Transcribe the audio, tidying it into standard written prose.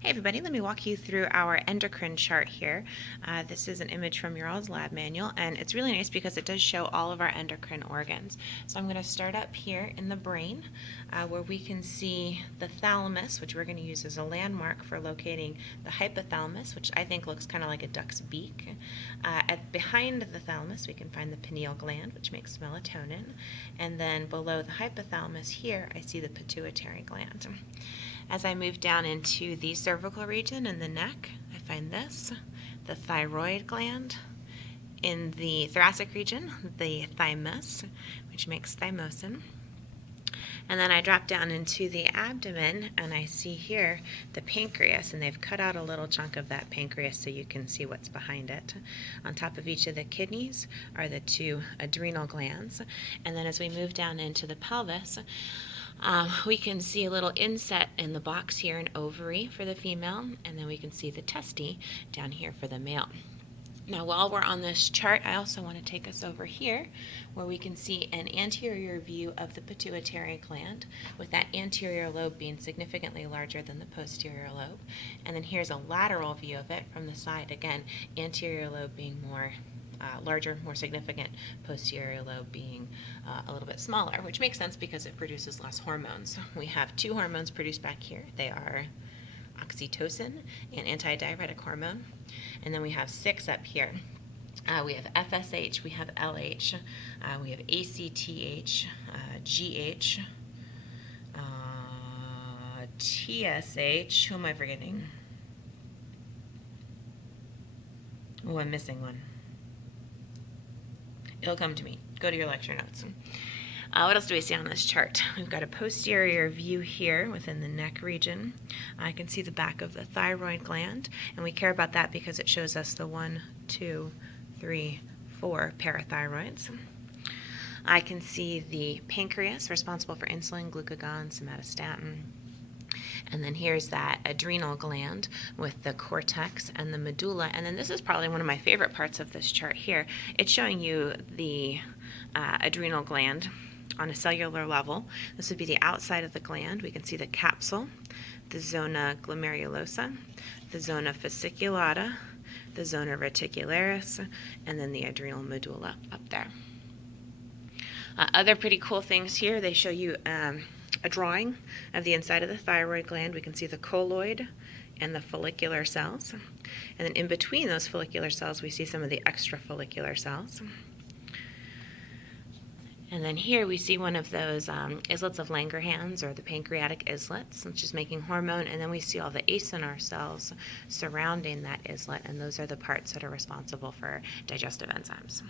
Hey everybody, let me walk you through our endocrine chart here. This is an image from your all's lab manual, and it's really nice because it does show all of our endocrine organs. So I'm going to start up here in the brain where we can see the thalamus, which we're going to use as a landmark for locating the hypothalamus, which I think looks kind of like a duck's beak. Behind the thalamus we can find the pineal gland, which makes melatonin, and then below the hypothalamus here I see the pituitary gland. As I move down into the cervical region and the neck, I find this, the thyroid gland. In the thoracic region, the thymus, which makes thymosin. And then I drop down into the abdomen and I see here the pancreas, and they've cut out a little chunk of that pancreas so you can see what's behind it. On top of each of the kidneys are the two adrenal glands. And then as we move down into the pelvis, we can see a little inset in the box here, an ovary for the female, and then we can see the testes down here for the male. Now, while we're on this chart, I also want to take us over here where we can see an anterior view of the pituitary gland, with that anterior lobe being significantly larger than the posterior lobe. And then here's a lateral view of it from the side, again, anterior lobe being more larger, more significant, posterior lobe being a little bit smaller, which makes sense because it produces less hormones. We have two hormones produced back here. They are oxytocin and antidiuretic hormone. And then we have six up here. We have FSH, we have LH, we have ACTH, GH, TSH, who am I forgetting? Oh, I'm missing one. It'll come to me. Go to your lecture notes. What else do we see on this chart? We've got a posterior view here within the neck region. I can see the back of the thyroid gland, and we care about that because it shows us the 1, 2, 3, 4 parathyroids. I can see the pancreas, responsible for insulin, glucagon, somatostatin. And then here's that adrenal gland with the cortex and the medulla. And then this is probably one of my favorite parts of this chart here. It's showing you the adrenal gland on a cellular level. This would be the outside of the gland. We can see the capsule, the zona glomerulosa, the zona fasciculata, the zona reticularis, and then the adrenal medulla up there. Other pretty cool things here, they show you a drawing of the inside of the thyroid gland. We can see the colloid and the follicular cells. And then in between those follicular cells, we see some of the extrafollicular cells. And then here we see one of those islets of Langerhans, or the pancreatic islets, which is making hormone. And then we see all the acinar cells surrounding that islet, and those are the parts that are responsible for digestive enzymes.